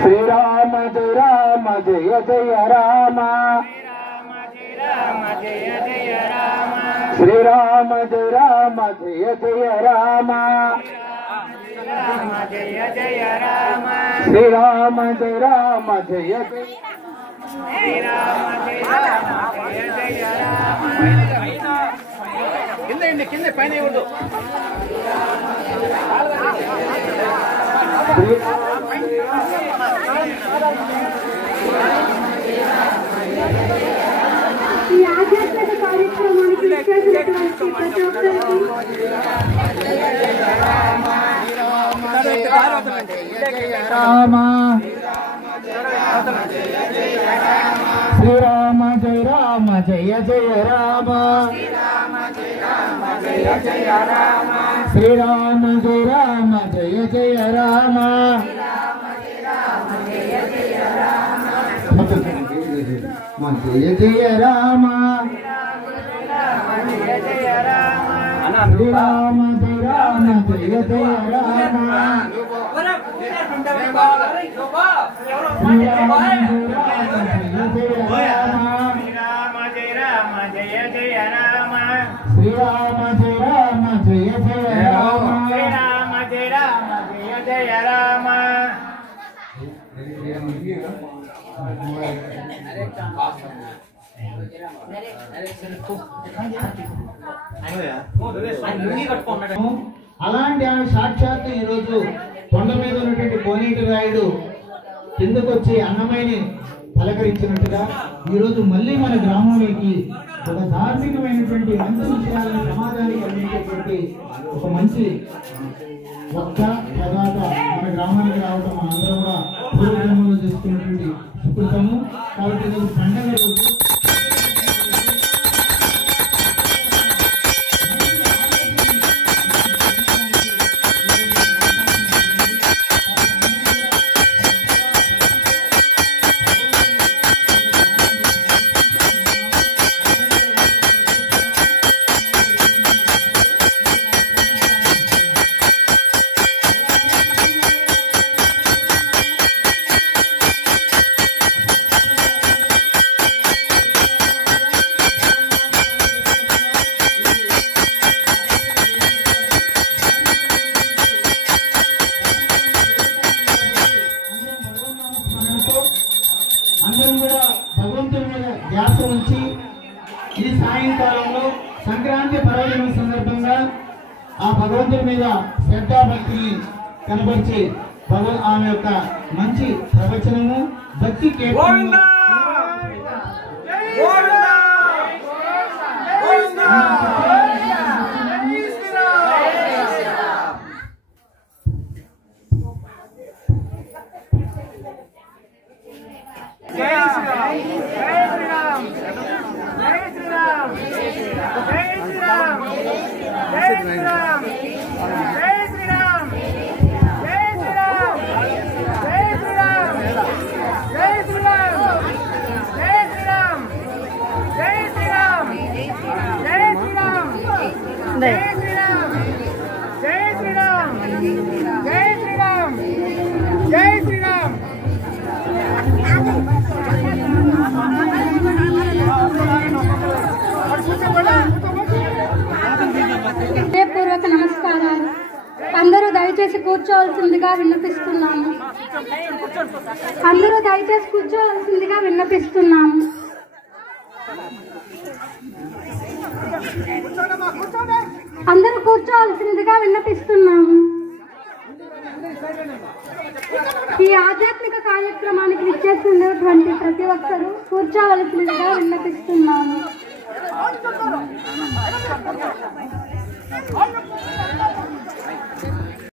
శ్రీరామ జయ రామ జయ జయ రామ శ్రీరామ జయ రామ జయ జయ రామ శ్రీరామ జయ రామ జయ జయ కింద పైన ఈ ఆధ్యాత్మిక కార్యక్రమానికి విచ్చేసినటువంటి ప్రతి ఒక్కరికి శ్రీరామ జయ రామ జయ జయ రామ శ్రీరామ జయ రామ జయ జయ రామ జయ జయ రామ శ్రీరామ జయ రామ జయ జయ రామ శ్రీరామ జయ రామ జయ జయ రామ శ్రీరామ జయ రామ జయ జయ రామ అలాంటి ఆమె సాక్షాత్తు ఈరోజు కొండ మీద ఉన్నటువంటి కోనేటి రాయుడు కిందకు వచ్చి అన్నమయ్యని పలకరించినట్టుగా ఈరోజు మళ్ళీ మన గ్రామంలోకి ఒక ధార్మికమైనటువంటి మంచి విషయాలను సమాజానికి అందించేటువంటి ఒక మంచి ఒక్క తర్వాత మన గ్రామానికి రావడం మన అందరూ కూడా పూర్వజన్మలో చేసుకున్నటువంటి సుకృతము. కాబట్టి ఈరోజు పండుగ రోజు అందరం కూడా భగవంతుని మీద ధ్యాస ఉంచి ఈ సాయంకాలంలో సంక్రాంతి పర్వదినం సందర్భంగా ఆ భగవంతుని మీద శ్రద్ధాభక్తిని కనబరిచి ఆమె యొక్క మంచి ప్రవచనము భక్తి పూర్వక నమస్కారాలు. అందరూ దయచేసి కూర్చోవలసిందిగా విన్నపిస్తున్నాము. అందరూ దయచేసి కూర్చోవలసిందిగా విన్నపిస్తున్నాము. అందరూ కూర్చోవలసిందిగా విన్నపిస్తున్నాము. ఈ ఆధ్యాత్మిక కార్యక్రమానికి విచ్చేస్తున్నటువంటి ప్రతి ఒక్కరూ కూర్చోవలసిందిగా విన్నపిస్తున్నాము.